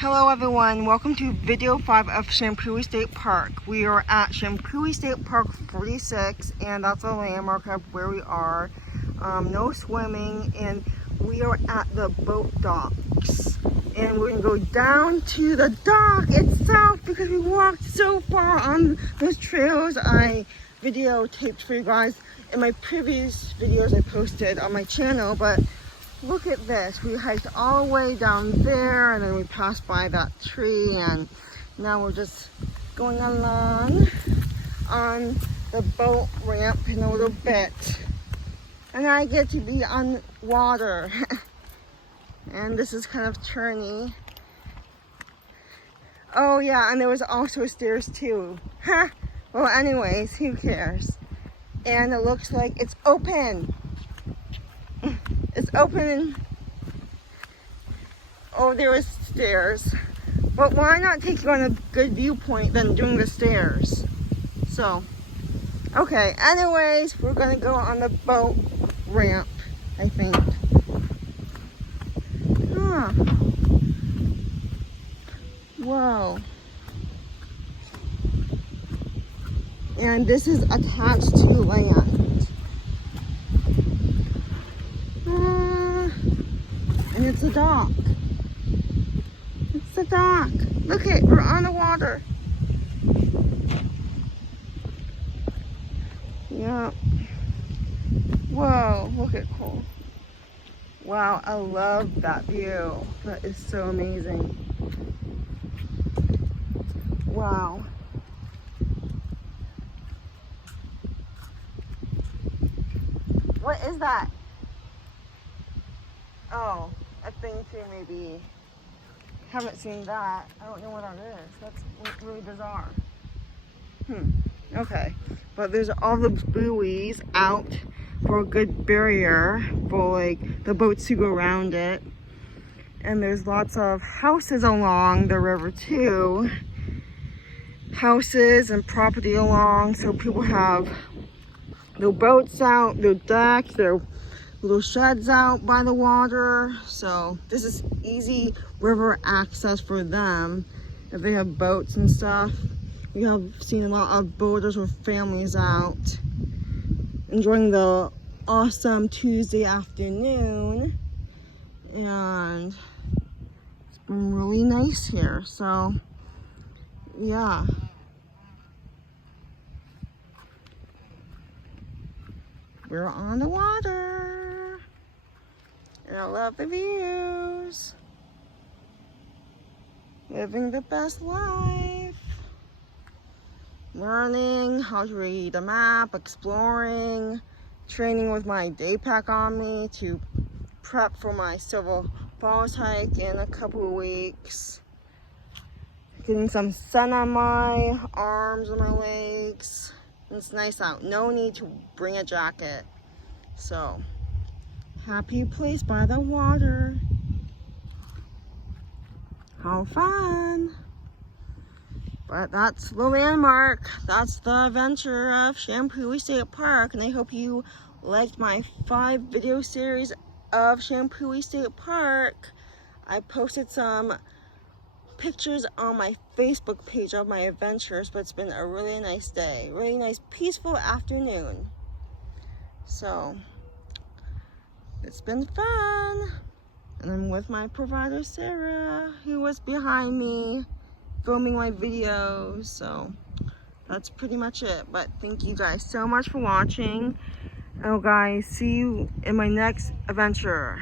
Hello everyone, welcome to video 5 of Champoeg State Park. We are at Champoeg State Park 46 and that's a landmark of where we are. No swimming, and we are at the boat docks. And we're gonna go down to the dock itself because we walked so far on those trails I videotaped for you guys in my previous videos I posted on my channel. But look at this, we hiked all the way down there and then we passed by that tree, and now we're just going along on the boat ramp in a little bit. And I get to be on water. And this is kind of turny. Oh yeah, and there was also stairs too. Huh? Well anyways, who cares? And it looks like it's open. It's open. Oh, there was stairs. But why not take you on a good viewpoint than doing the stairs? So, okay. Anyways, we're gonna go on the boat ramp, I think. Huh. Whoa. And this is attached to land. And it's a dock. It's a dock. Look it, we're on the water. Yeah. Whoa, look at Cole. Wow, I love that view. That is so amazing. Wow. What is that? Oh, a thing too, maybe. Haven't seen that. I don't know what that is. That's really bizarre. Okay. But there's all the buoys out for a good barrier for like the boats to go around it. And there's lots of houses along the river too. Houses and property along, so people have their boats out, their decks, their little sheds out by the water. So this is easy river access for them if they have boats and stuff. We have seen a lot of boaters with families out enjoying the awesome Tuesday afternoon, and it's been really nice here. So yeah. We're on the water, and I love the views. Living the best life. Learning how to read a map, exploring, training with my day pack on me to prep for my Silver Falls hike in a couple of weeks. Getting some sun on my arms and my legs. It's nice out. No need to bring a jacket. So, happy place by the water. How fun. But that's the landmark. That's the adventure of Champoeg State Park. And I hope you liked my 5 video series of Champoeg State Park. I posted some pictures on my Facebook page of my adventures, but it's been a really nice day, really nice peaceful afternoon. So it's been fun, and I'm with my provider Sarah, who was behind me filming my videos. So that's pretty much it, but thank you guys so much for watching. Oh guys, see you in my next adventure.